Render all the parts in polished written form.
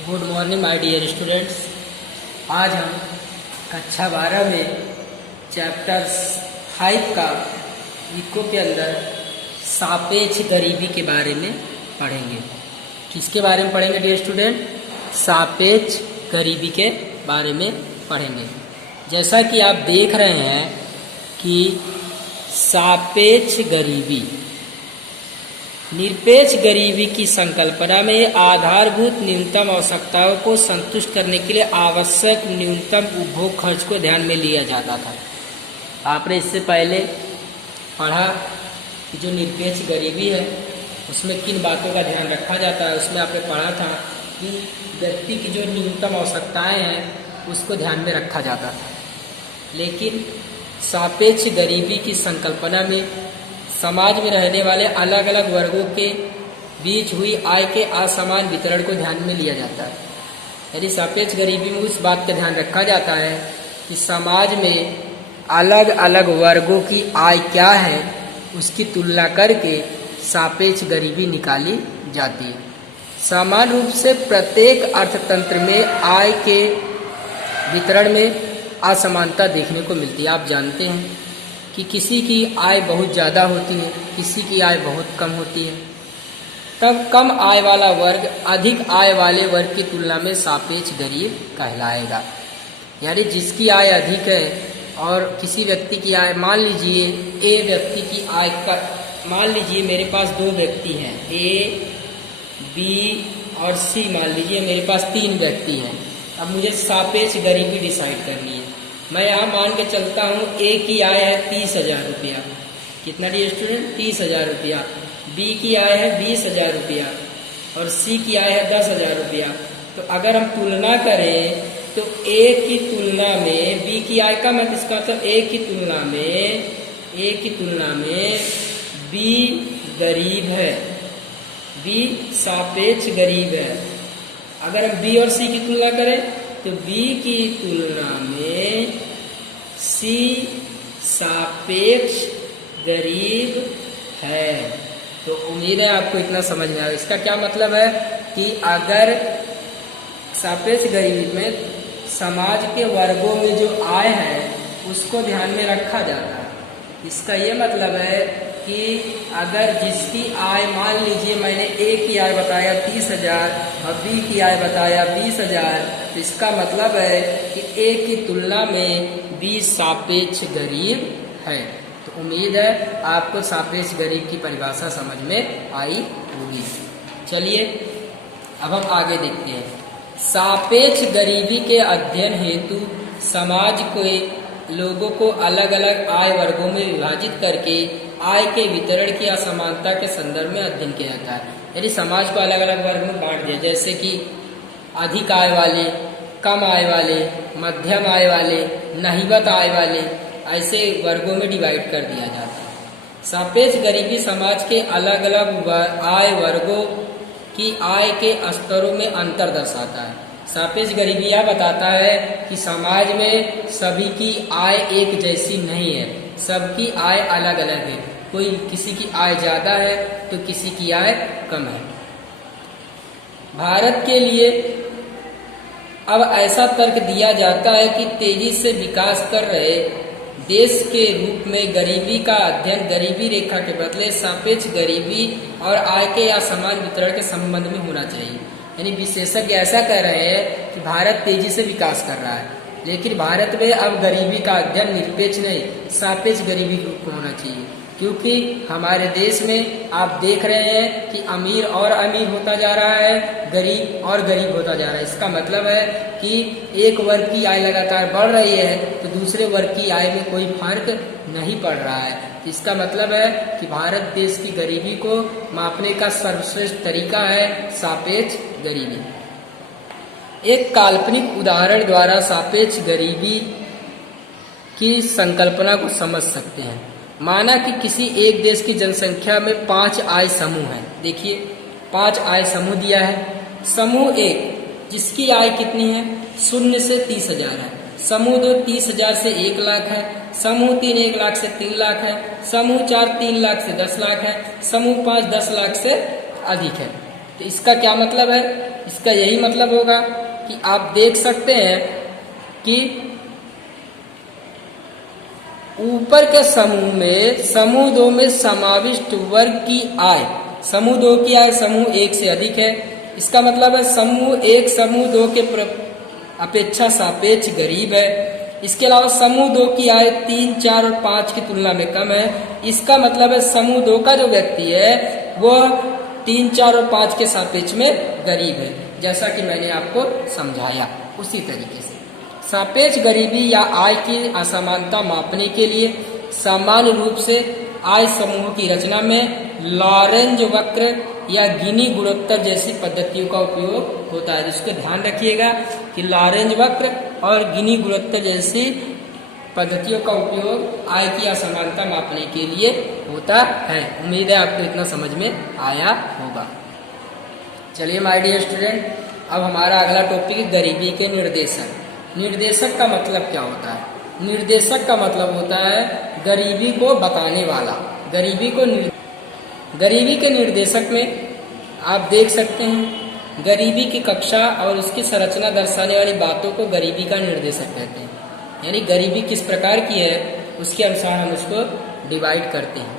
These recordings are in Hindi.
Good morning my dear students. आज हम कक्षा 12 में चैप्टर 5 का इको के अंदर सापेक्ष गरीबी के बारे में पढ़ेंगे। किसके बारे में पढ़ेंगे डियर स्टूडेंट? सापेक्ष गरीबी के बारे में पढ़ेंगे। जैसा कि आप देख रहे हैं कि सापेक्ष गरीबी निरपेक्ष गरीबी की संकल्पना में आधारभूत न्यूनतम आवश्यकताओं को संतुष्ट करने के लिए आवश्यक न्यूनतम उपभोग खर्च को ध्यान में लिया जाता था। आपने इससे पहले पढ़ा कि जो निरपेक्ष गरीबी है उसमें किन बातों का ध्यान रखा जाता है। उसमें आपने पढ़ा था कि व्यक्ति की जो न्यूनतम आवश्यकताएं हैं उसको ध्यान में रखा जाता था। लेकिन सापेक्ष गरीबी की संकल्पना में समाज में रहने वाले अलग अलग वर्गों के बीच हुई आय के असमान वितरण को ध्यान में लिया जाता है। यानी सापेक्ष गरीबी में उस बात का ध्यान रखा जाता है कि समाज में अलग अलग वर्गों की आय क्या है उसकी तुलना करके सापेक्ष गरीबी निकाली जाती है। सामान्य रूप से प्रत्येक अर्थतंत्र में आय के वितरण में असमानता देखने को मिलती है। आप जानते हैं कि किसी की आय बहुत ज़्यादा होती है, किसी की आय बहुत कम होती है। तब कम आय वाला वर्ग अधिक आय वाले वर्ग की तुलना में सापेक्ष गरीब कहलाएगा। यानी जिसकी आय अधिक है और किसी व्यक्ति की आय, मान लीजिए ए व्यक्ति की आय का, मान लीजिए मेरे पास दो व्यक्ति हैं ए, बी और सी, मान लीजिए मेरे पास 3 व्यक्ति हैं। अब मुझे सापेक्ष गरीबी डिसाइड करनी है। मैं यहाँ मान के चलता हूँ ए की आय है 30,000 रुपया। कितना डी स्टूडेंट? 30,000 रुपया। बी की आय है 20,000 रुपया और सी की आय है 10,000 रुपया। तो अगर हम तुलना करें तो ए की तुलना में बी की आय का मतलब इसका मतलब ए की तुलना में बी गरीब है, बी सापेक्ष गरीब है। अगर हम बी और सी की तुलना करें तो बी की तुलना में सी सापेक्ष गरीब है। तो उम्मीद है आपको इतना समझ में आया। इसका क्या मतलब है कि अगर सापेक्ष गरीबी में समाज के वर्गों में जो आय है उसको ध्यान में रखा जाता है। इसका ये मतलब है कि अगर जिसकी आय, मान लीजिए मैंने ए की आय बताया 30,000 और बी की आय बताया 20,000, तो इसका मतलब है कि ए की तुलना में बी सापेक्ष गरीब है। तो उम्मीद है आपको सापेक्ष गरीब की परिभाषा समझ में आई होगी। चलिए अब हम आगे देखते हैं। सापेक्ष गरीबी के अध्ययन हेतु समाज के लोगों को अलग अलग आय वर्गों में विभाजित करके आय के वितरण की असमानता के संदर्भ में अध्ययन किया जाता है। यानी समाज को अलग अलग वर्ग में बांट दिया, जैसे कि अधिक आय वाले, कम आय वाले, मध्यम आय वाले, नहीवत आय वाले, ऐसे वर्गों में डिवाइड कर दिया जाता है। सापेक्ष गरीबी समाज के अलग अलग आय वर्गों की आय के स्तरों में अंतर दर्शाता है। सापेक्ष गरीबी यह बताता है कि समाज में सभी की आय एक जैसी नहीं है, सबकी आय अलग अलग है। कोई किसी की आय ज़्यादा है तो किसी की आय कम है। भारत के लिए अब ऐसा तर्क दिया जाता है कि तेजी से विकास कर रहे देश के रूप में गरीबी का अध्ययन गरीबी रेखा के बदले सापेक्ष गरीबी और आय के असमान वितरण के संबंध में होना चाहिए। यानी विशेषज्ञ ऐसा कह रहे हैं कि भारत तेजी से विकास कर रहा है, लेकिन भारत में अब गरीबी का अध्ययन निरपेक्ष नहीं सापेक्ष गरीबी के रूप में होना चाहिए। क्योंकि हमारे देश में आप देख रहे हैं कि अमीर और अमीर होता जा रहा है, गरीब और गरीब होता जा रहा है। इसका मतलब है कि एक वर्ग की आय लगातार बढ़ रही है तो दूसरे वर्ग की आय में कोई फर्क नहीं पड़ रहा है। इसका मतलब है कि भारत देश की गरीबी को मापने का सर्वश्रेष्ठ तरीका है सापेक्ष गरीबी। एक काल्पनिक उदाहरण द्वारा सापेक्ष गरीबी की संकल्पना को समझ सकते हैं। माना कि किसी एक देश की जनसंख्या में 5 आय समूह हैं। देखिए 5 आय समूह दिया है। समूह 1 जिसकी आय कितनी है? 0 से 30,000 है। समूह 2 30,000 से 1 लाख है। समूह 3 1 लाख से 3 लाख है। समूह 4 3 लाख से 10 लाख है। समूह 5 10 लाख से अधिक है। तो इसका क्या मतलब है? इसका यही मतलब होगा कि आप देख सकते हैं कि ऊपर के समूह में समूह 2 में समाविष्ट वर्ग की आय, समूह 2 की आय समूह 1 से अधिक है। इसका मतलब है समूह 1 समूह 2 के अपेक्षा सापेक्ष गरीब है। इसके अलावा समूह 2 की आय 3, 4 और 5 की तुलना में कम है। इसका मतलब है समूह 2 का जो व्यक्ति है वह 3, 4 और 5 के सापेक्ष में गरीब है, जैसा कि मैंने आपको समझाया। उसी तरीके से सापेक्ष गरीबी या आय की असमानता मापने के लिए सामान्य रूप से आय समूह की रचना में लॉरेंज वक्र या गिनी गुणोत्तर जैसी पद्धतियों का उपयोग होता है। इसको ध्यान रखिएगा कि लॉरेंज वक्र और गिनी गुणोत्तर जैसी पद्धतियों का उपयोग आय की असमानता मापने के लिए होता है। उम्मीद है आपको इतना समझ में आया होगा। चलिए माय डियर स्टूडेंट, अब हमारा अगला टॉपिक है गरीबी के निर्देशक। निर्देशक का मतलब क्या होता है? निर्देशक का मतलब होता है गरीबी को बताने वाला। गरीबी के निर्देशक में आप देख सकते हैं गरीबी की कक्षा और उसकी संरचना दर्शाने वाली बातों को गरीबी का निर्देशक कहते हैं। यानी गरीबी किस प्रकार की है उसके अनुसार हम उसको डिवाइड करते हैं।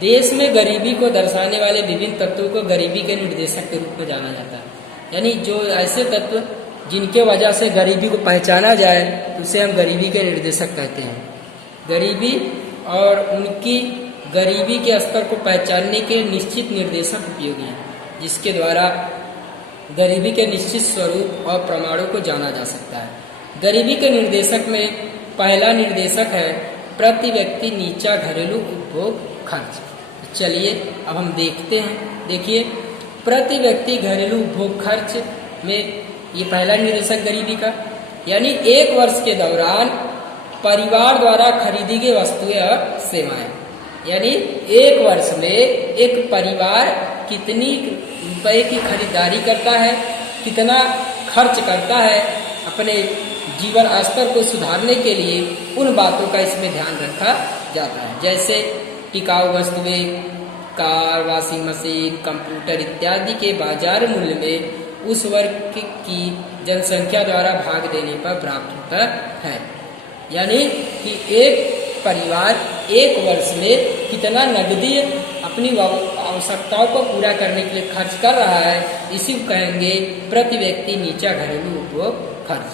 देश में गरीबी को दर्शाने वाले विभिन्न तत्वों को गरीबी के निर्देशक के रूप में जाना जाता है। यानी जो ऐसे तत्व जिनके वजह से गरीबी को पहचाना जाए तो उसे हम गरीबी के निर्देशक कहते हैं। गरीबी और उनकी गरीबी के स्तर को पहचानने के निश्चित निर्देशक उपयोगी हैं, जिसके द्वारा गरीबी के निश्चित स्वरूप और प्रमाणों को जाना जा सकता है। गरीबी के निर्देशक में पहला निर्देशक है प्रति व्यक्ति नीचा घरेलू उपभोग खर्च। चलिए अब हम देखते हैं। देखिए, प्रति व्यक्ति घरेलू उपभोग खर्च में ये पहला निर्देशक गरीबी का, यानी एक वर्ष के दौरान परिवार द्वारा खरीदी गई वस्तुएं और सेवाएं। यानी एक वर्ष में एक परिवार कितनी रुपए की खरीदारी करता है, कितना खर्च करता है अपने जीवन स्तर को सुधारने के लिए, उन बातों का इसमें ध्यान रखा जाता है। जैसे टिकाऊ वस्तुएं, कार, वॉशिंग मशीन, कंप्यूटर इत्यादि के बाजार मूल्य में उस वर्ग की जनसंख्या द्वारा भाग देने पर प्राप्त होता है। यानी कि एक परिवार एक वर्ष में कितना नकदी अपनी आवश्यकताओं को पूरा करने के लिए खर्च कर रहा है, इसी को कहेंगे प्रति व्यक्ति नीचा घरेलू उपभोग खर्च।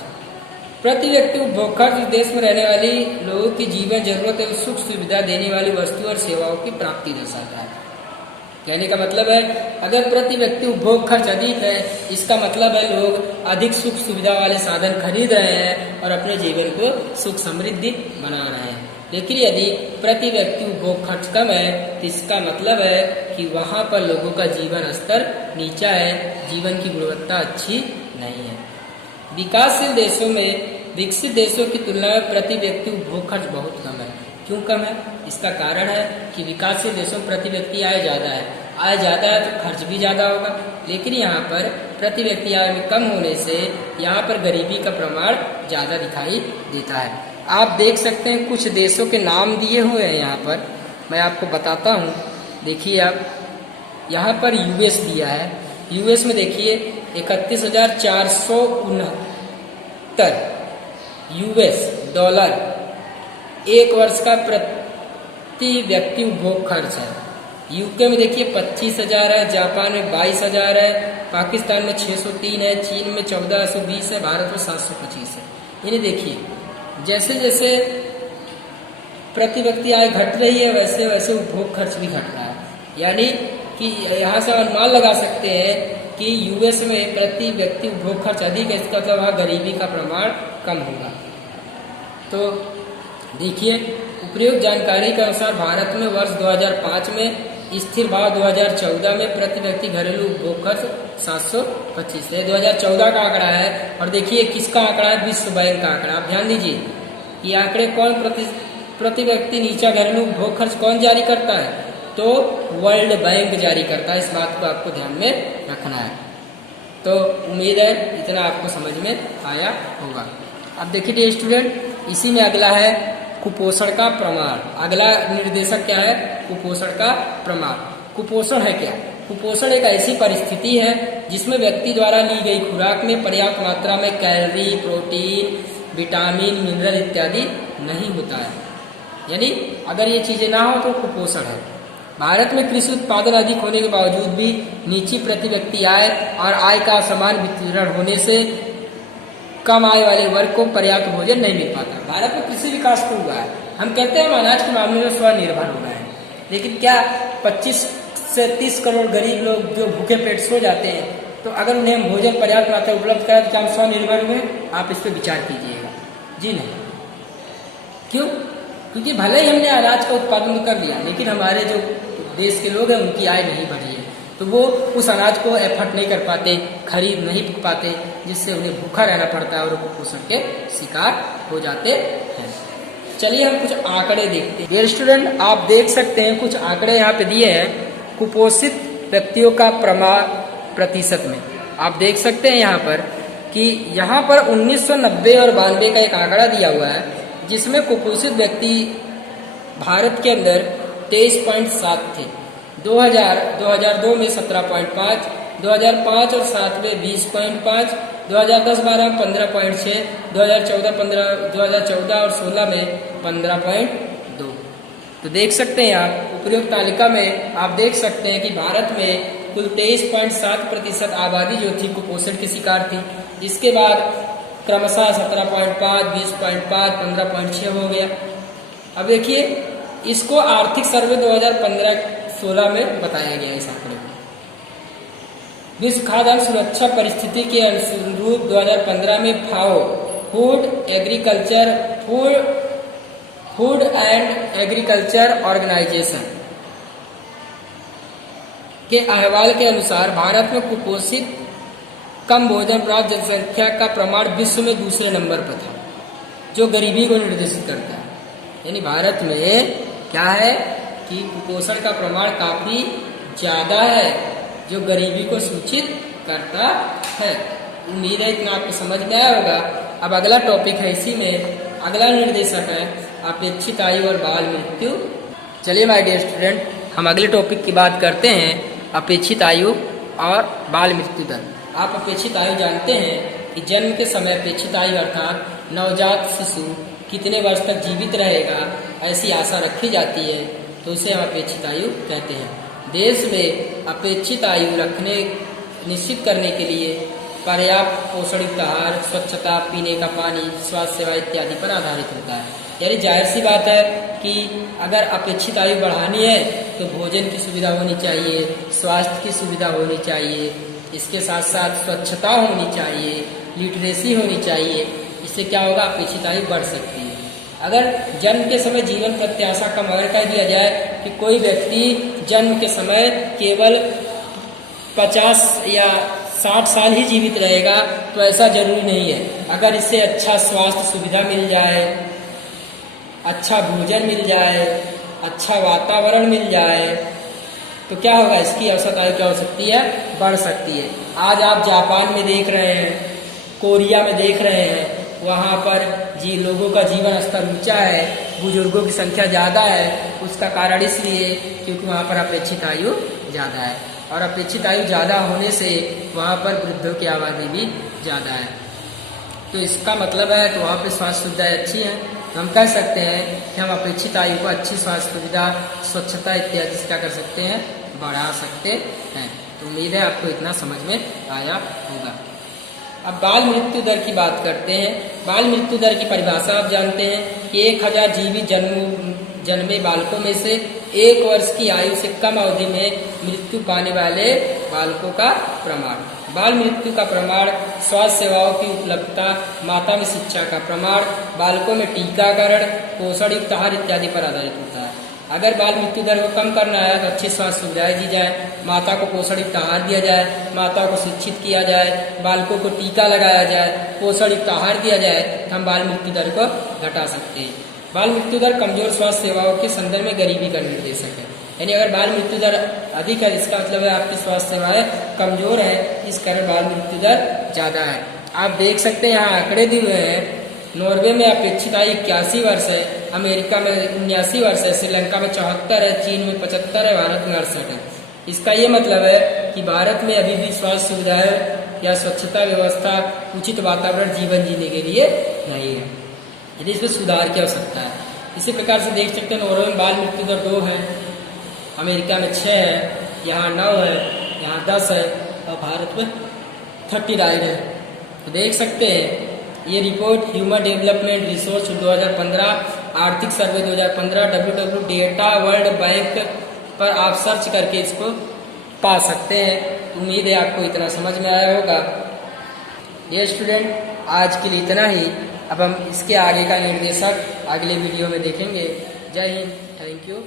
प्रति व्यक्ति उपभोग खर्च देश में रहने वाली लोगों की जीवन जरूरत और सुख सुविधा देने वाली वस्तु और सेवाओं की प्राप्ति दर्शाता है। कहने का मतलब है अगर प्रति व्यक्ति उपभोग खर्च अधिक है, इसका मतलब है लोग अधिक सुख सुविधा वाले साधन खरीद रहे हैं और अपने जीवन को सुख समृद्धि बना रहे हैं। लेकिन यदि प्रति व्यक्ति उपभोग खर्च कम है तो इसका मतलब है कि वहाँ पर लोगों का जीवन स्तर नीचा है, जीवन की गुणवत्ता अच्छी नहीं है। विकासशील देशों में विकसित देशों की तुलना में प्रति व्यक्ति उपभोग खर्च बहुत कम है। क्यों कम है? इसका कारण है कि विकासशील देशों में प्रति व्यक्ति आय ज़्यादा है। आय ज़्यादा है तो खर्च भी ज़्यादा होगा, लेकिन यहाँ पर प्रति व्यक्ति आय में कम होने से यहाँ पर गरीबी का प्रमाण ज़्यादा दिखाई देता है। आप देख सकते हैं कुछ देशों के नाम दिए हुए हैं यहाँ पर, मैं आपको बताता हूँ। देखिए आप यहाँ पर यूएस दिया है। यूएस में देखिए 31,469 यूएस डॉलर एक वर्ष का प्रति व्यक्ति उपभोग खर्च है। यूके में देखिए 25,000 है, जापान में 22,000 है, पाकिस्तान में 603 है, चीन में 1420 है, भारत में 725 है। यानी देखिए जैसे जैसे प्रति व्यक्ति आय घट रही है वैसे वैसे उपभोग खर्च भी घट रहा है। यानी कि यहाँ से अनुमान लगा सकते हैं कि यूएस में प्रति व्यक्ति उपभोग खर्च अधिक है, इसका मतलब वहाँ गरीबी का प्रमाण कम होगा। तो देखिए उपयुक्त जानकारी के अनुसार भारत में वर्ष 2005 में स्थिर भाव 2014 में प्रति व्यक्ति घरेलू उपभोग खर्च 725 है। 2014 का आंकड़ा है। और देखिए किसका आंकड़ा है? विश्व बैंक का आंकड़ा। आप ध्यान दीजिए ये आंकड़े कौन प्रति व्यक्ति नीचा घरेलू उपभोग खर्च कौन जारी करता है? तो वर्ल्ड बैंक जारी करता है। इस बात को आपको ध्यान में रखना है। तो उम्मीद है इतना आपको समझ में आया होगा। अब देखिए स्टूडेंट, इसी में अगला है कुपोषण का प्रमाण। अगला निर्देशक क्या है? कुपोषण का प्रमाण। कुपोषण है क्या? कुपोषण एक ऐसी परिस्थिति है जिसमें व्यक्ति द्वारा ली गई खुराक में पर्याप्त मात्रा में कैलोरी, प्रोटीन, विटामिन, मिनरल इत्यादि नहीं होता है। यानी अगर ये चीजें ना हो तो कुपोषण है। भारत में कृषि उत्पादन अधिक होने के बावजूद भी नीची प्रति व्यक्ति आय और आय का असमान वितरण होने से कम आय वाले वर्ग को पर्याप्त भोजन नहीं मिल पाता। भारत में कृषि विकास तो हुआ है, हम कहते हैं हम अनाज के मामले में स्वनिर्भर हो गए हैं, लेकिन क्या 25 से 30 करोड़ गरीब लोग जो भूखे पेट सो जाते हैं, तो अगर उन्हें हम भोजन पर्याप्त मात्रा उपलब्ध कराए तो क्या हम स्वनिर्भर हुए? आप इस पर विचार कीजिएगा। जी नहीं। क्यों? क्योंकि भले ही हमने अनाज का उत्पादन तो कर लिया, लेकिन हमारे जो देश के लोग हैं उनकी आय नहीं बढ़ी है, तो वो उस अनाज को एफर्ट नहीं कर पाते, खरीद नहीं पाते, जिससे उन्हें भूखा रहना पड़ता है और वो कुपोषण के शिकार हो जाते हैं। चलिए हम कुछ आंकड़े देखते हैं। डियर स्टूडेंट, आप देख सकते हैं कुछ आंकड़े यहाँ पे दिए हैं कुपोषित व्यक्तियों का प्रमाण प्रतिशत में। आप देख सकते हैं यहाँ पर कि यहाँ पर 1990 और 92 का एक आंकड़ा दिया हुआ है, जिसमें कुपोषित व्यक्ति भारत के अंदर 23.7 थे। 2002 में 17.5, 2005 और 7 में 20.5, 2010-12 में 15.6, 2014 और 16 में 15.2। तो देख सकते हैं आप उपरोक्त तालिका में आप देख सकते हैं कि भारत में कुल 23.7% आबादी जो थी कुपोषण की शिकार थी। इसके बाद क्रमशः 17.5, 20.5, 15.6 हो गया। अब देखिए, इसको आर्थिक सर्वे 2015-16 में बताया गया इस आंकड़े को। विश्व खाद्यान्न सुरक्षा परिस्थिति के अनुरूप 2015 में फाओ फूड एंड एग्रीकल्चर ऑर्गेनाइजेशन के अहवाल के अनुसार भारत में कुपोषित कम भोजन प्राप्त जनसंख्या का प्रमाण विश्व में दूसरे नंबर पर था, जो गरीबी को निर्देशित करता है। यानी भारत में क्या है कि कुपोषण का प्रमाण काफी ज्यादा है, जो गरीबी को सूचित करता है। उम्मीद है इतना आपको समझ में आया होगा। अब अगला टॉपिक है, इसी में अगला निर्देशक है अपेक्षित आयु और बाल मृत्यु। चलिए माय डियर स्टूडेंट, हम अगले टॉपिक की बात करते हैं, अपेक्षित आयु और बाल मृत्यु दर। आप अपेक्षित आयु जानते हैं कि जन्म के समय अपेक्षित आयु अर्थात नवजात शिशु कितने वर्ष तक जीवित रहेगा, ऐसी आशा रखी जाती है, तो उसे हम अपेक्षित आयु कहते हैं। देश में अपेक्षित आयु रखने निश्चित करने के लिए पर्याप्त पोषण युक्त आहार, स्वच्छता, पीने का पानी, स्वास्थ्य सेवा इत्यादि पर आधारित होता है। यानी जाहिर सी बात है कि अगर अपेक्षित आयु बढ़ानी है तो भोजन की सुविधा होनी चाहिए, स्वास्थ्य की सुविधा होनी चाहिए, इसके साथ साथ स्वच्छता होनी चाहिए, लिटरेसी होनी चाहिए। इससे क्या होगा? अपेक्षित आयु बढ़ सकती है। अगर जन्म के समय जीवन प्रत्याशा कम अगर कह दिया जाए कि कोई व्यक्ति जन्म के समय केवल 50 या 60 साल ही जीवित रहेगा, तो ऐसा जरूरी नहीं है। अगर इससे अच्छा स्वास्थ्य सुविधा मिल जाए, अच्छा भोजन मिल जाए, अच्छा वातावरण मिल जाए, तो क्या होगा? इसकी औसत आयु क्या हो सकती है? बढ़ सकती है। आज आप जापान में देख रहे हैं, कोरिया में देख रहे हैं, वहाँ पर लोगों का जीवन स्तर ऊंचा है, बुजुर्गों की संख्या ज़्यादा है। उसका कारण इसलिए क्योंकि वहाँ पर अपेक्षित आयु ज़्यादा है, और अपेक्षित आयु ज़्यादा होने से वहाँ पर वृद्धों की आबादी भी ज़्यादा है। तो इसका मतलब है तो वहाँ पर स्वास्थ्य सुविधाएँ अच्छी हैं, तो हम कह सकते हैं कि हम अपेक्षित आयु को अच्छी स्वास्थ्य सुविधा, स्वच्छता इत्यादि से क्या कर सकते हैं? बढ़ा सकते हैं। तो उम्मीद है आपको इतना समझ में आया होगा। अब बाल मृत्यु दर की बात करते हैं। बाल मृत्यु दर की परिभाषा आप जानते हैं कि 1000 जीवित जन्मे बालकों में से 1 वर्ष की आयु से कम अवधि में मृत्यु पाने वाले बालकों का प्रमाण। बाल मृत्यु का प्रमाण स्वास्थ्य सेवाओं की उपलब्धता, माता में शिक्षा का प्रमाण, बालकों में टीकाकरण, पोषण युक्त आहार इत्यादि पर आधारित होता है। अगर बाल मृत्यु दर को कम करना है तो अच्छी स्वास्थ्य सुविधाएं दी जाए, माता को पोषण युक्त आहार दिया जाए, माता को शिक्षित किया जाए, बालकों को टीका लगाया जाए, पोषण युक्त आहार दिया जाए, तो हम बाल मृत्यु दर को घटा सकते हैं। बाल मृत्यु दर कमजोर स्वास्थ्य सेवाओं के संदर्भ में गरीबी का निर्देशक है। यानी अगर बाल मृत्यु दर अधिक है, इसका मतलब है आपकी स्वास्थ्य सेवाएं कमजोर है, इस कारण बाल मृत्यु दर ज्यादा है। आप देख सकते हैं यहाँ आंकड़े दिए हुए हैं। नॉर्वे में अपेक्षित आयु 81 वर्ष है, अमेरिका में 79 वर्ष है, श्रीलंका में 74 है, चीन में 75 है, भारत में 68 है। इसका ये मतलब है कि भारत में अभी भी स्वास्थ्य सुविधाएं या स्वच्छता व्यवस्था, उचित वातावरण जीवन जीने के लिए नहीं है, यदि इसमें सुधार की आवश्यकता है। इसी प्रकार से देख सकते हैं नॉर्वे में बाल मृत्यु दर 2 है, अमेरिका में 6 है, यहाँ 9 है, यहाँ 10 है और भारत में 39 है। तो देख सकते हैं ये रिपोर्ट ह्यूमन डेवलपमेंट रिसोर्स 2015, आर्थिक सर्वे 2015, WW डेटा वर्ल्ड बैंक पर आप सर्च करके इसको पा सकते हैं। उम्मीद है आपको इतना समझ में आया होगा। ये स्टूडेंट आज के लिए इतना ही। अब हम इसके आगे का निर्देशक अगले वीडियो में देखेंगे। जय हिंद, थैंक यू।